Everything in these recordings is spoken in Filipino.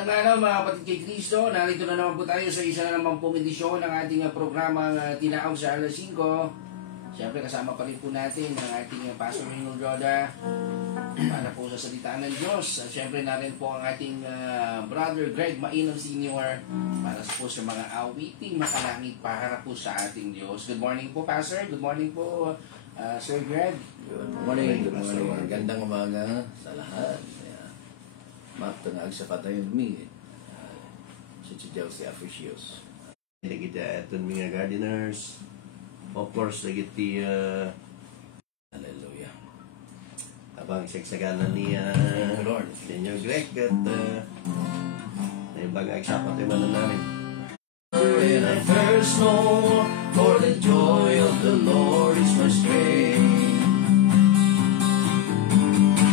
Magandang araw mga kapatid kay Cristo. Narito na naman po tayo sa isa na naman pong edisyon ng ating programang Tinaog sa alas 5. Siyempre kasama pa rin po natin ang ating Pastor Ringo Roda para po sa salita ng Diyos. At siyempre narin po ang ating brother Greg Mainom Sr. para po sa mga awiting makalangit para po sa ating Diyos. Good morning po Pastor. Good morning po Sir Greg. Good morning. Good morning. Gandang umaga sa lahat. Matangag sa patayon mi. Siya si Officios. Lagi ito mga gardeners. Of course, lagi ti Hallelujah. abang sagsagalan niya Lord. Senyor Greg at naibagay sa patiman na namin. When I first know, for the joy of the Lord is my strength.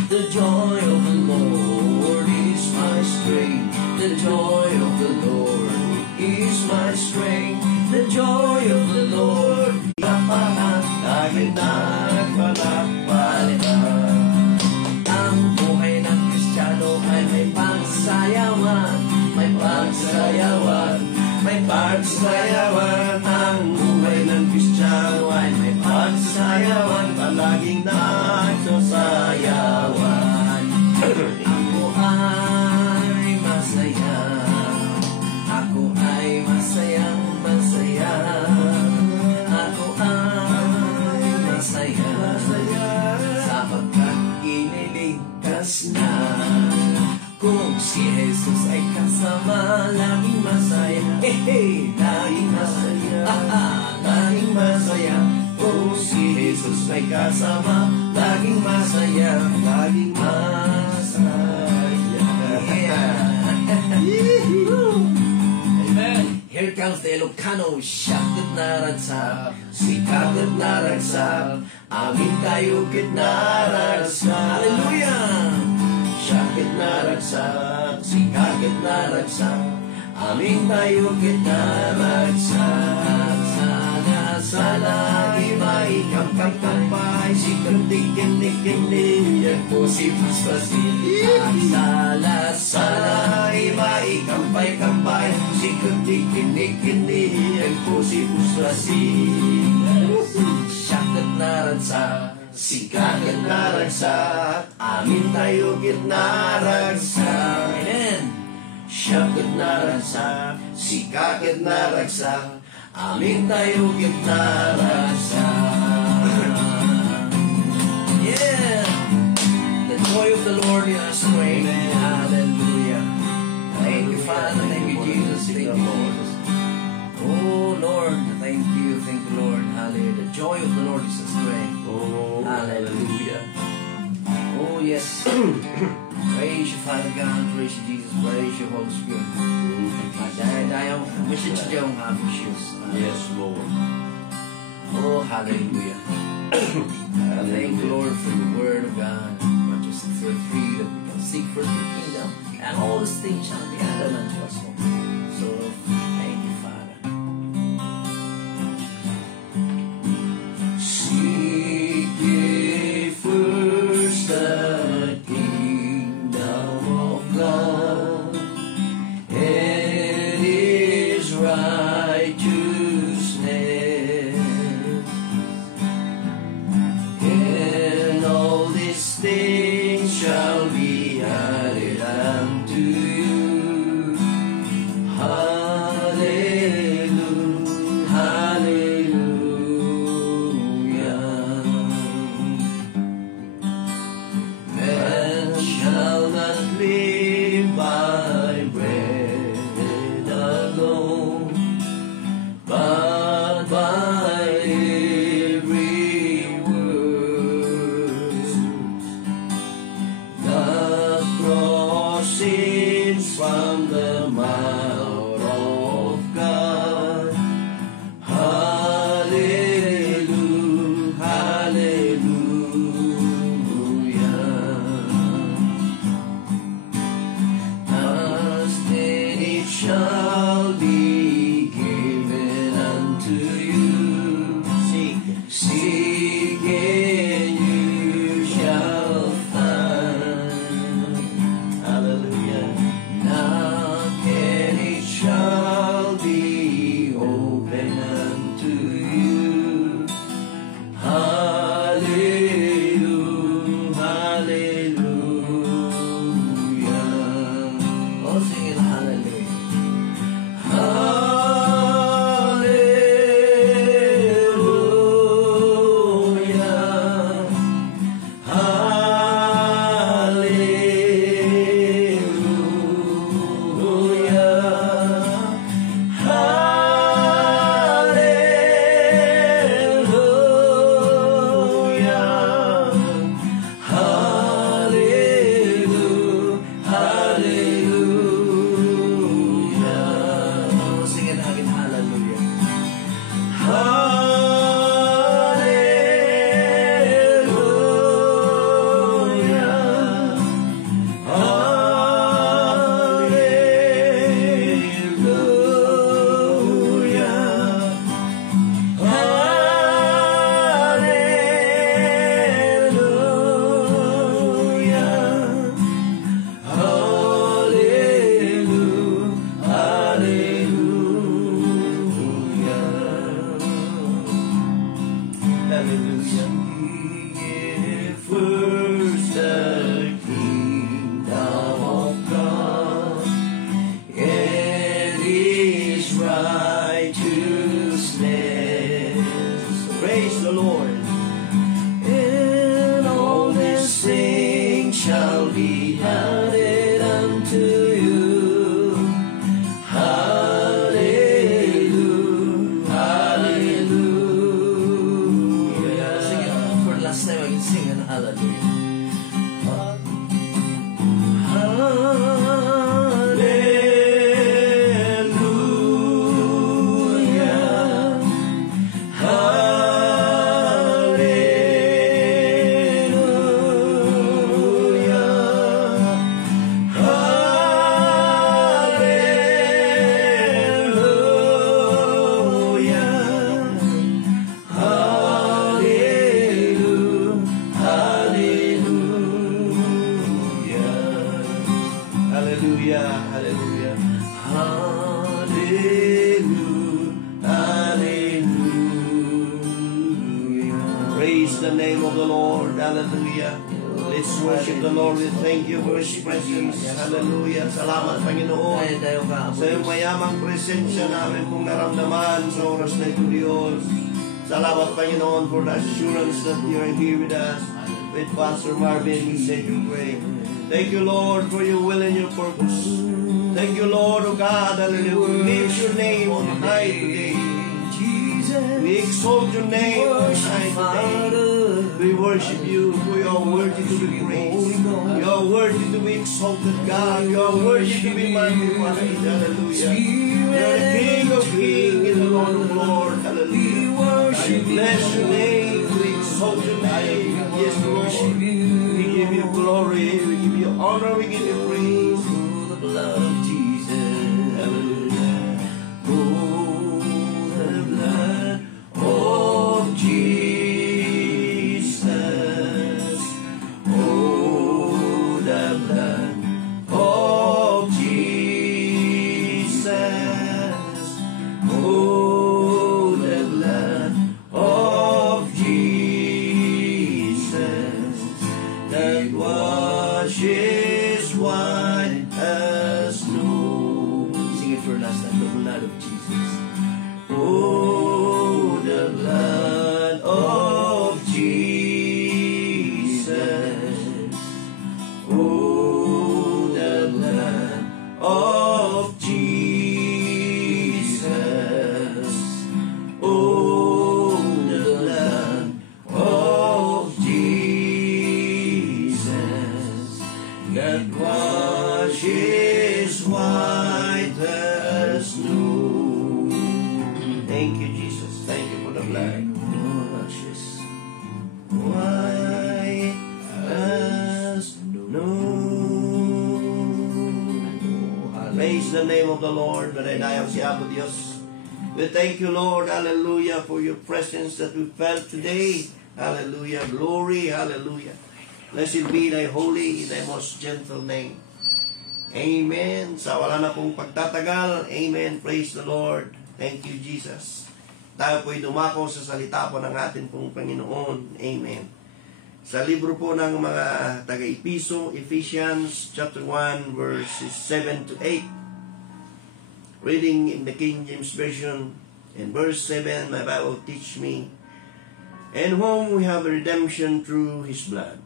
The joy of the Lord is my strength. The joy of the Lord is my strength. The joy of the Lord Dahil nagpalakpalitan. Ang buhay ng Kristiyano ay may pagsayawan, may pagsayawan, may pagsayawan. Ang buhay ng Kristiyano ay may pagsayawan, palaging nagsasayawan. Ako ay masaya, ako ay masayang masaya, ako ay masaya, sapagkat iniligtas na. Kung si Jesus ay kasama, laging masaya, laging masaya, laging masaya. Kung si Jesus ay kasama, laging masaya, laging masaya. Amen. Here comes the Ilocano, siyakot na ragsap, sikakot na ragsap, amin tayo kit na ragsap. Hallelujah! Siyakot na ragsap, sikakot na ragsap, amin tayo kit na ragsap. Sana imaikam-kam-kampay, sikantik-kintik-kintik, yan po si Paspasin. Sana imaikampay-kampay, sikantik-kintik-kintik, yan po si Paspasin. Siyakot na ransak, sikakot na ransak, amin tayo gitna ransak. Amen. Siyakot na ransak, sikakot na ransak, amin tayo gitna ransak. Yeah! The joy of the Lord is our strength. Hallelujah. Thank you, Father. Thank you, Jesus. Thank you, Lord. Oh, Lord. Thank you, Lord. Hallelujah. The joy of the Lord is our strength. Oh, hallelujah. Oh, yes. Praise you, Father God. Praise you, Jesus. Praise you, Holy Spirit. Dahil message yung ambitious. yes, Lord. Oh, hallelujah. Thank you, Lord, for the word of God. Not just for free that we can seek first your kingdom, and all these things shall be added unto us. So, thank you, Father. Seek ye first the kingdom of God and His righteousness, and all these things shall be added unto you. Hallelujah. Hallelujah. First the kingdom of God and His righteousness. Praise the Lord. And all these things shall be added unto you. Hallelujah, hallelujah. Sing it for the last time. I can sing an hallelujah. Hallelujah. Hallelujah. Praise the name of the Lord. Hallelujah. Let's worship the Lord. We thank you for His presence. Hallelujah. Salamat, Panginoon, sa iyong mayamang presensya namin kung naramdaman sa oras na ito, Diyos. Salamat, Panginoon, for the assurance that you are here with us. With Pastor Marvin, we say you pray. Thank you, Lord, for your will and your purpose. Thank you, Lord, oh God, hallelujah. We lift your name on high today. We exalt your name on high today. We worship you, for you are worthy to be praised. You are worthy to be exalted, God. You are worthy to be magnified. Hallelujah. You are the King of kings and the Lord of lords. Hallelujah. I bless your name. We exalt your name. Yes, Lord. We give you glory. We give you honor. We give you praise. The blood of Jesus. Hallelujah. Oh, the blood of Jesus. Oh, the blood of Jesus. Oh, the blood of Jesus that washes white as snow. Sing it for last time. The blood of Jesus. Oh, the blood of Jesus. Oh, the blood of Jesus. Oh, the blood of Jesus that washes white as snow. Thank you, Jesus. Thank you for the blood. Washes white as snow. Praise the name of the Lord. Manayayang siya po, Diyos. We thank you, Lord. Hallelujah, for your presence that we felt today. Hallelujah. Glory. Hallelujah. Blessed be thy holy, thy most gentle name. Amen. Sa wala na pong pagtatagal. Amen. Praise the Lord. Thank you, Jesus. Tayo po'y dumako sa salita po ng ating pong Panginoon. Amen. Sa libro po ng mga taga-Episo, Ephesians chapter 1, verses 7 to 8. Reading in the King James Version, in verse 7, my Bible teach me, "In whom we have redemption through His blood,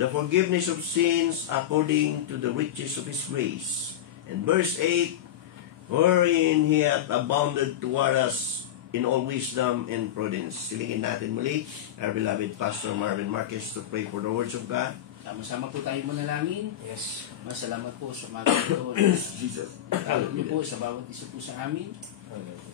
the forgiveness of sins according to the riches of His grace." In verse 8, "Wherein He hath abounded toward us in all wisdom and prudence." Silingin natin muli, our beloved Pastor Marvin Marquez to pray for the words of God. Sama-sama po tayo manalangin. Yes. Masalamat po sa mga ito. Jesus. Tawag niyo po sa bawat isa po sa amin.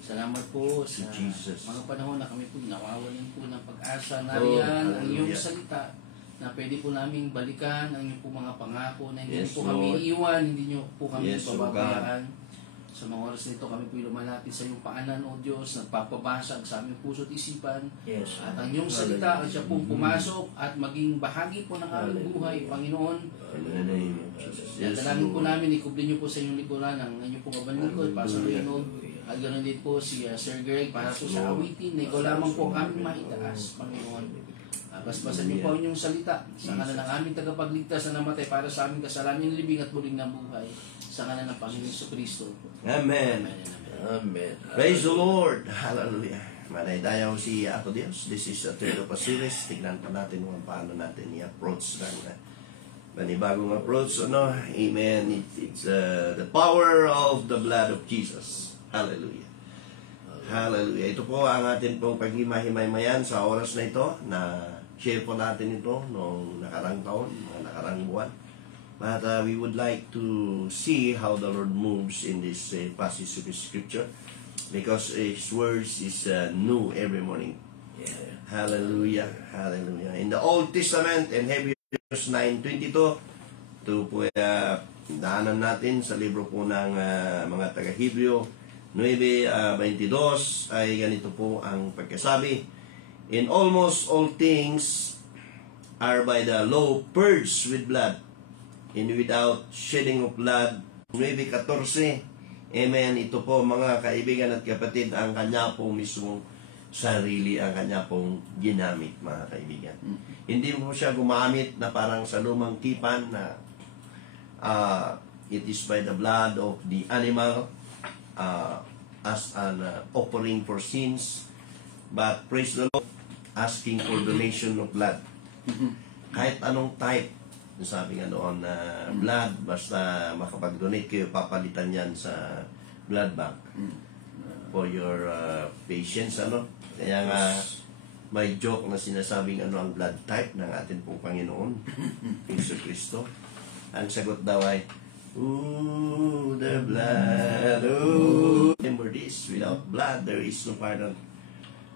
Salamat po sa Jesus. mga panahon na kami po nawawalan po ng pag-asa. Nariyan ang iyong hallelujah. salita na pwede po naming balikan ang iyong po mga pangako na hindi Yes, po kami Lord. iiwan, hindi niyo po kami Yes, O pababayaan. Sa mga oras nito kami po lumalapit sa iyong paanan, O Diyos, nagpapabasag sa aming puso at isipan. Yes. At ang iyong salita ay siya pong pumasok at maging bahagi po ng aming buhay, Panginoon. In the name of Jesus. Yes, Dalangin po Lord. namin, ikublin niyo po sa inyong likuran ang inyong pong kabanlingkod, Pastor Reynold. At ganoon din po si Sir Greg para po sa awitin na ikaw lamang po kami maitaas, Panginoon. Basbasan niyo po ang inyong salita sa ngalan ng aming tagapagligtas na namatay para sa aming kasalanan, libing at muling nabuhay sa ngalan ng Panginoon Jesucristo. Amen. Amen. Amen. Praise the Lord. Hallelujah. Manaydayaw si Ato Dios. This is a third of a series. Tignan pa natin kung paano natin i-approach ng panibagong approach. Ano? Amen. It's the power of the blood of Jesus. Hallelujah. Hallelujah. Ito po ang atin pong paghimay-himay-mayan sa oras na ito na share po natin ito noong nakarang taon, mga nakarang buwan. But we would like to see how the Lord moves in this passage of Scripture because His words is new every morning. Yeah. Hallelujah. Hallelujah. In the Old Testament in Hebrews 9:22, ito po daanan natin sa libro po ng mga taga-Hebreo 9:22 ay ganito po ang pagkasabi. In almost all things are by the law purged with blood, and without shedding of blood. 9:14. Amen. Ito po mga kaibigan at kapatid, ang kanya pong mismong sarili, ang kanya pong ginamit, mga kaibigan. Hindi mo siya gumamit na parang sa lumang tipan na it is by the blood of the animal as an offering for sins, but praise the Lord, asking for donation of blood. Kahit anong type, sabi nga noon na blood, basta makapag-donate kayo, papalitan yan sa blood bank for your patients, ano? Kaya nga may joke na sinasabing ano ang blood type ng atin pong Panginoon Jesucristo. Ang sagot daw ay, ooh, the blood, ooh. Remember this, without blood, there is no pardon.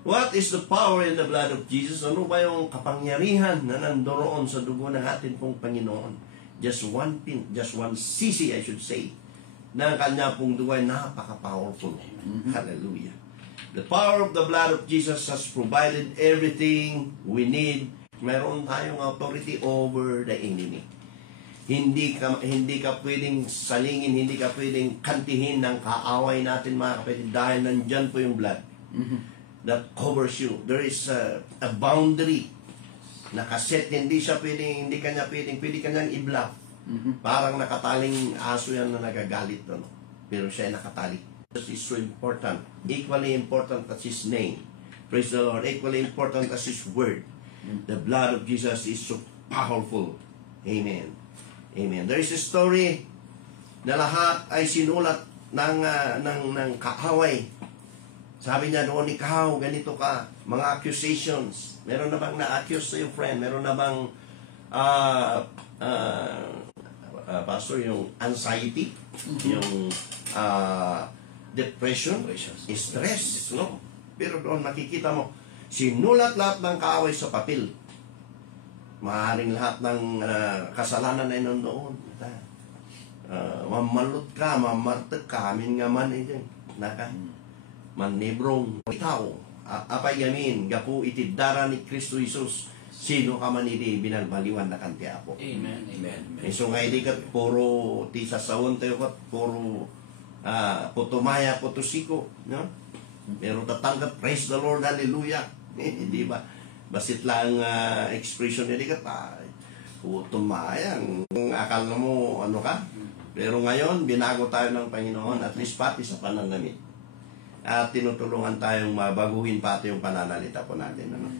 What is the power in the blood of Jesus? Ano ba yung kapangyarihan na nandoon sa dugo ng ating pong Panginoon? Just one pin, just one cc, I should say, na kanya pong dugo ay napaka-powerful. Hallelujah. The power of the blood of Jesus has provided everything we need. Meron tayong authority over the enemy. Hindi ka pwedeng salingin, hindi ka pwedeng kantihin ng kaaway natin, mga kapatid, dahil nandyan po yung blood that covers you. There is a boundary nakaset, hindi kanya pwedeng i-bluff. Parang nakataling aso yan na nagagalit, no? Pero siya ay nakatali. This is so important. Equally important as His name. Praise the Lord. Equally important as His word. The blood of Jesus is so powerful. Amen. Amen. There is a story na lahat ay sinulat ng kaaway. Sabi niya doon, ikaw, ganito ka. Mga accusations. Meron na bang na-accuse sa iyo, friend? Meron na bang pastor, yung anxiety, yung depression, stress, no? Pero doon makikita mo, sinulat lahat ng kaaway sa papel. Maaaring lahat ng kasalanan ay nandoon. Mamalot ka, mamartek ka, amin nga man ito. Naka, manibrong itaw, apay yamin, gapu itidara ni Kristo Jesus, sino ka man iti binagbaliwan na kanti apo. Amen. Amen. So nga hindi ka puro tisa sawon tayo ka, puro putumaya, putusiko, no? Pero tatanggap, praise the Lord, hallelujah. Hindi ba? Basit lang expression nila ka, putumaya, akala mo ano ka? Pero ngayon, binago tayo ng Panginoon, at least pati sa pananamit. At tinutulungan tayong mabaguhin pati yung pananalita po natin. Ano?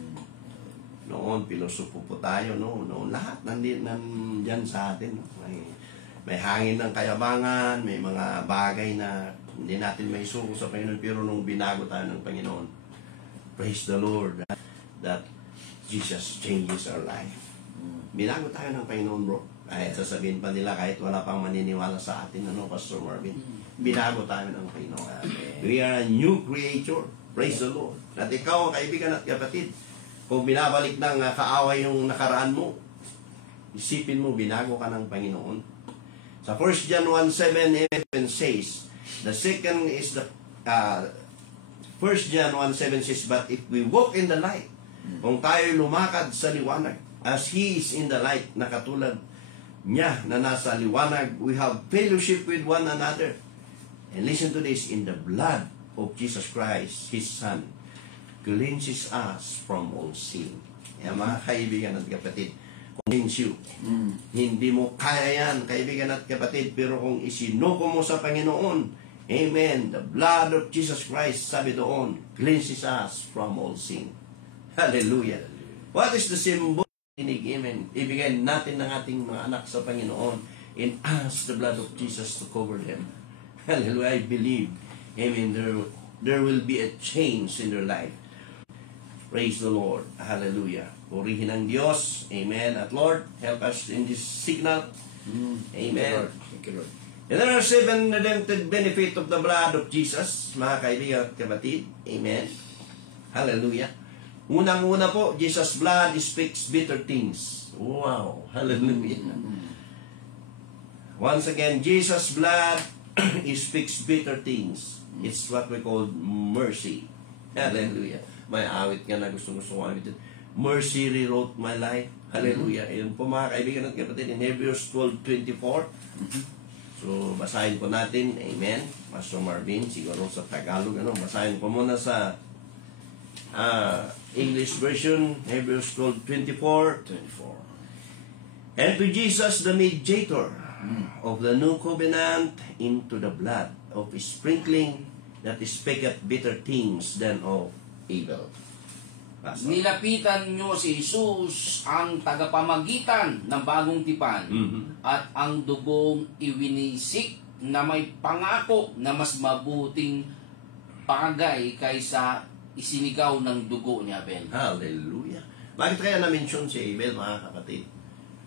Noon, pilosopo po tayo. Noon lahat nandyan sa atin. No? May hangin ng kayabangan, may mga bagay na hindi natin may suko sa Panginoon. Pero nung binago tayo ng Panginoon, praise the Lord, that Jesus changes our life. Binago tayo ng Panginoon, bro. Kahit sasabihin pa nila, kahit wala pang maniniwala sa atin, ano, Pastor Marvin, binago tayo ng Panginoon. We are a new creator. Praise the Lord. At ikaw, kaibigan at kapatid, kung binabalik ng kaaway yung nakaraan mo, isipin mo, binago ka ng Panginoon. Sa 1 John 1:7 says, the second is the 1 John 1:7 says, but if we walk in the light, kung tayo lumakad sa liwanag, as He is in the light, na katulad niya na nasa liwanag, we have fellowship with one another. And listen to this, in the blood of Jesus Christ, His Son, cleanses us from all sin. Kaya mga kaibigan at kapatid, convince you. Hindi mo kaya yan, kaibigan at kapatid, pero kung isinuko mo sa Panginoon, amen, the blood of Jesus Christ, sabi doon, cleanses us from all sin. Hallelujah. What is the symbol? Amen. Ibigay natin ng ating mga anak sa Panginoon and ask the blood of Jesus to cover them. Hallelujah. I believe, amen, there will be a change in their life. Praise the Lord. Hallelujah. Purihin ang Diyos. Amen. At Lord, help us in this signal. Amen. Thank you, Lord. And there are 7 redemptive benefits of the blood of Jesus, mga kaibigan at kapatid. Amen. Hallelujah. Unang-una po, Jesus' blood speaks bitter things. Wow. Hallelujah. Once again, Jesus' blood speaks bitter things. It's what we call mercy. Hallelujah. May awit nga na gusto-gusto ko awit. Mercy rewrote my life. Hallelujah. Yun po mga kaibigan at kapatid, in Hebrews 12:24. So, basahin po natin. Amen. Pastor Marvin, siguro sa Tagalog. Basahin po muna sa English version, Hebrews 12:24. And to Jesus, the mediator of the new covenant, into the blood of his sprinkling, that speaketh bitter things than of evil. Pastor. Nilapitan nyo si Jesus, ang tagapamagitan ng bagong tipan, at ang dugong iwinisik na may pangako na mas mabuting bagay kaysa isinigaw ng dugo ni Abel. Hallelujah. Bakit kaya na-mention si Abel, mga kapatid?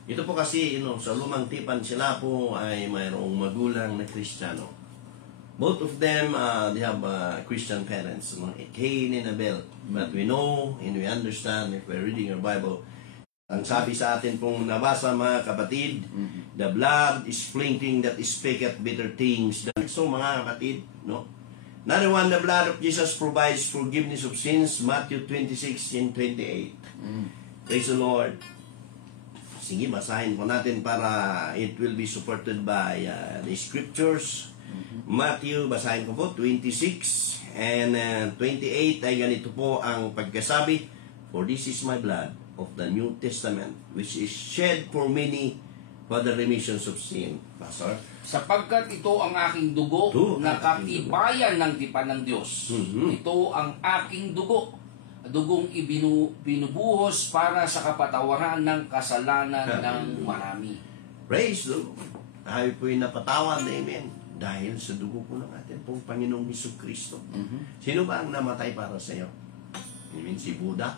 Ito po kasi, sa lumang tipan, sila po ay mayroong magulang na Kristiyano. Both of them, they have Christian parents, Cain and Abel. But we know and we understand, if we're reading our Bible, ang sabi sa atin pong nabasa, mga kapatid, the blood is sprinkling that speaketh bitter things. So, mga kapatid, Another one, the blood of Jesus provides forgiveness of sins, Matthew 26:28. Praise the Lord. Sige, basahin po natin para it will be supported by the scriptures. Matthew, basahin ko po, 26 and 28 ay ganito po ang pagkasabi, for this is my blood of the New Testament, which is shed for many for the remissions of sin. Pastor? Sapagkat ito ang aking dugo na katibayan ng tipan ng Diyos. Ito ang aking dugo. Dugong binubuhos para sa kapatawaran ng kasalanan ng marami. Praise the Lord. Tayo po'y napatawad, amen. Dahil sa dugo po ng ating pong Panginoong Jesucristo. Sino ba ang namatay para sa iyo? Amen, si Buddha.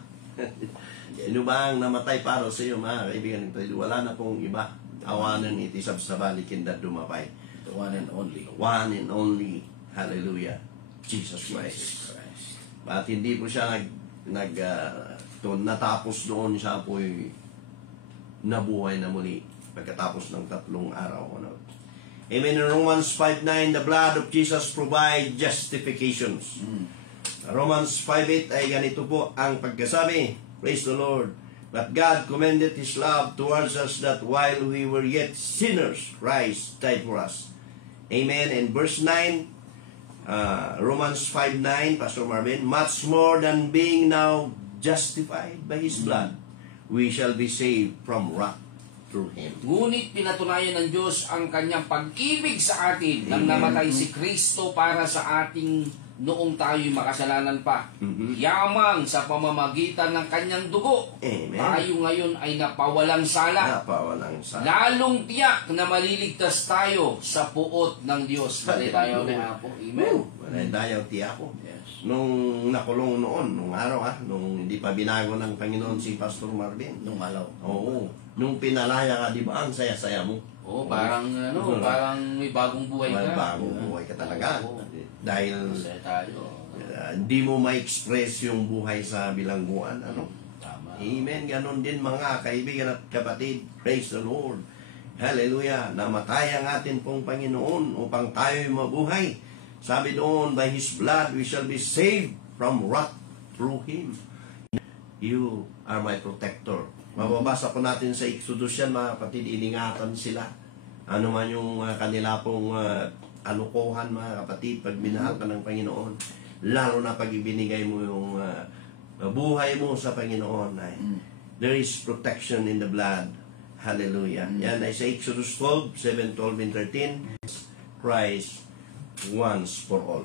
Sino ba ang namatay para sa iyo, mga kaibigan? Wala na pong iba. Awanan itisab sa balikin na dumapay. The one and only. One and only. Hallelujah. Jesus Christ. At hindi po siya natapos doon, siya po nabuhay na muli pagkatapos ng 3 araw. Amen. In Romans 5:9, the blood of Jesus provide justifications. Romans 5:8 ay ganito po ang pagkasabi. Praise the Lord. But God commended His love towards us, that while we were yet sinners, Christ died for us. Amen. And verse 9, Romans 5:9, Pastor Marvin, much more than being now justified by His blood, we shall be saved from wrath through Him. Ngunit pinatunayan ng Diyos ang kanyang pag-ibig sa atin nang namatay si Kristo para sa ating noong tayo'y makasalanan pa. Yamang sa pamamagitan ng kanyang dugo, Amen. Tayo ngayon ay napawalang sala. Napawalang sala. Lalong tiyak na maliligtas tayo sa puot ng Diyos. Malay tayo ni Apo. Amen. Malay tayo tiyak po. Yes. Nung nakulong noon, nung araw nung hindi pa binago ng Panginoon si Pastor Marvin. Nung malaw. Oo. Nung pinalaya ka, di ba, ang saya-saya mo? Oo, parang parang may bagong buhay ka. May bagong buhay ka talaga. Oo. Dahil Masaya tayo. hindi mo ma-express yung buhay sa bilangguan. Tama. Amen. Ganon din mga kaibigan at kapatid. Praise the Lord. Hallelujah. Namatay ang atin pong Panginoon upang tayo'y mabuhay. Sabi doon, by His blood we shall be saved from wrath through Him. You are my protector. Mababasa po natin sa Exodus yan, mga kapatid, iningatan sila. Ano man yung kanila pong alukuhan, mga kapatid, pag minahal ka ng Panginoon, lalo na pag ibinigay mo yung buhay mo sa Panginoon, ay there is protection in the blood. Hallelujah. Yan ay sa Exodus 12, 7, 12, and 13. Christ once for all.